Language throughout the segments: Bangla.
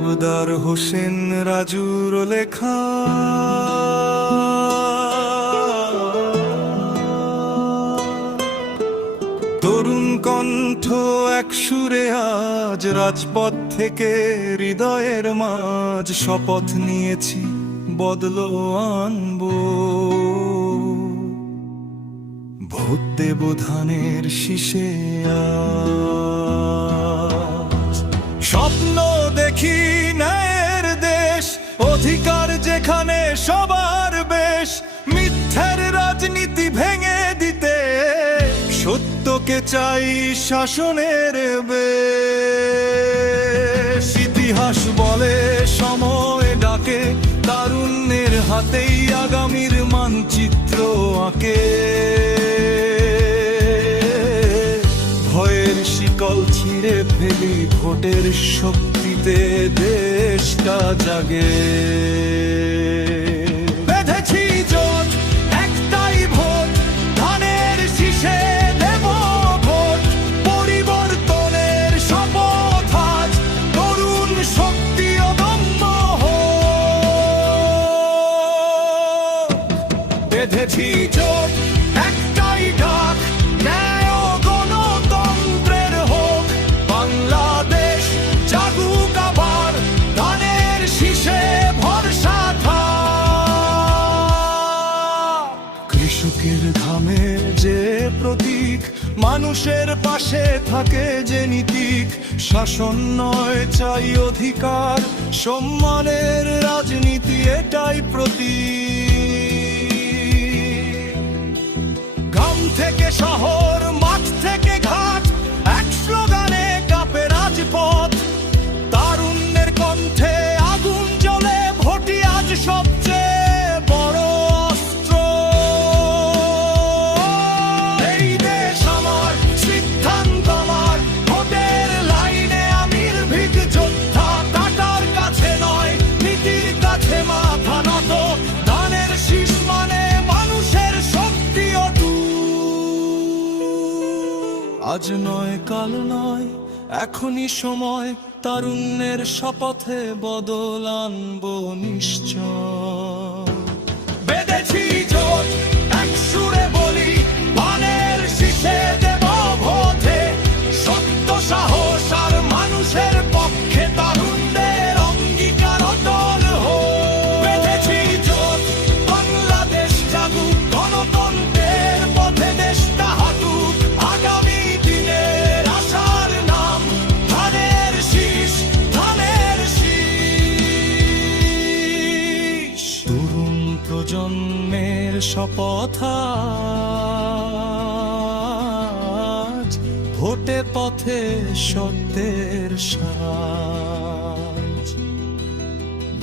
আবদার হোসেন রাজুর লেখা তরুণ কণ্ঠ এক সুরে আজ রাজপথ থেকে হৃদয়ের মাঝ শপথ নিয়েছি বদল আনবো। ভোট দেব ধানের শীষে আজ। স্বপ্ন দেখি ন্যায়ের দেশ, অধিকার যেখানে সবার বেশ, মিথ্যার রাজনীতি ভেঙে দিতে সত্যকে চাই শাসনের বেশ। ইতিহাস বলে সময় ডাকে, তারুণ্যের হাতেই আগামীর মানচিত্র আঁকে। ভয়ের শিকল ছিঁড়ে ফেলি, ভোটের শক্তিতে দেশটা জাগে। বেঁধেছি জোট, একটাই ভোট, ধানের শীষে দেব ভোট। পরিবর্তনের শপথ আজ, তরুণ শক্তি অদম্য হোক। বেঁধেছি জোট, একটাই ডাক, ন্যায় ও গণতন্ত্রের হোক বাংলাদেশ। জাগুক আবার, ধানের শীষে ভরসা থাক। কৃষকের ঘামে যে প্রতীক, মানুষের পাশে থাকে যে নীতিক। শাসন নয় চাই অধিকার, সম্মানের রাজনীতি এটাই প্রতীক। গ্রাম থেকে শহর, মাঠ থেকে ঘাট, এক স্লোগানে কাঁপে রাজপথ। তারুণ্যের কণ্ঠে আগুন জ্বলে, ভোটই আজ সবচেয়ে বড় অস্ত্র। এই দেশ আমার, সিদ্ধান্ত আমার, ভোটের লাইনে আমি নির্ভীক যোদ্ধা। টাকার কাছে নয়, নীতির কাছে মাথা নত। ধানের শীষ মানে মানুষের শক্তি অটুট। আজ নয় কাল নয়, এখনই সময়, তারুণ্যের শপথে বদল আনবো নিশ্চয়। বেঁধেছি জোট, এক সুরে বলি, ধানের শীষে দেব ভোটে। সত্য সাহস আর মানুষের পক্ষে তারুণ্যের অঙ্গীকার অটল হোক। বেঁধেছি জোট, বাংলাদেশ জাগুক, গণতন্ত্রের পথে দেশটা হাঁটুক। আগামী দিনের আশার নাম ধানের শীষ, ধানের শীষ। তরুণ প্রজন্মের শপথ আজ, ভোটে পথে সত্যের সাজ।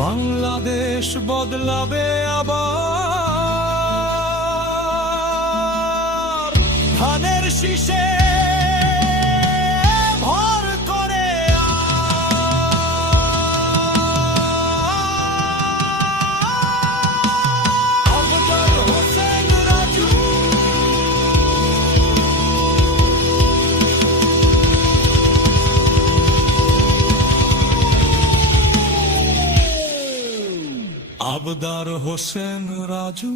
বাংলাদেশ বদলাবে আবার, ধানের শীষে ভর করে আবদার হোসেন রাজু। আবদার হোসেন রাজু।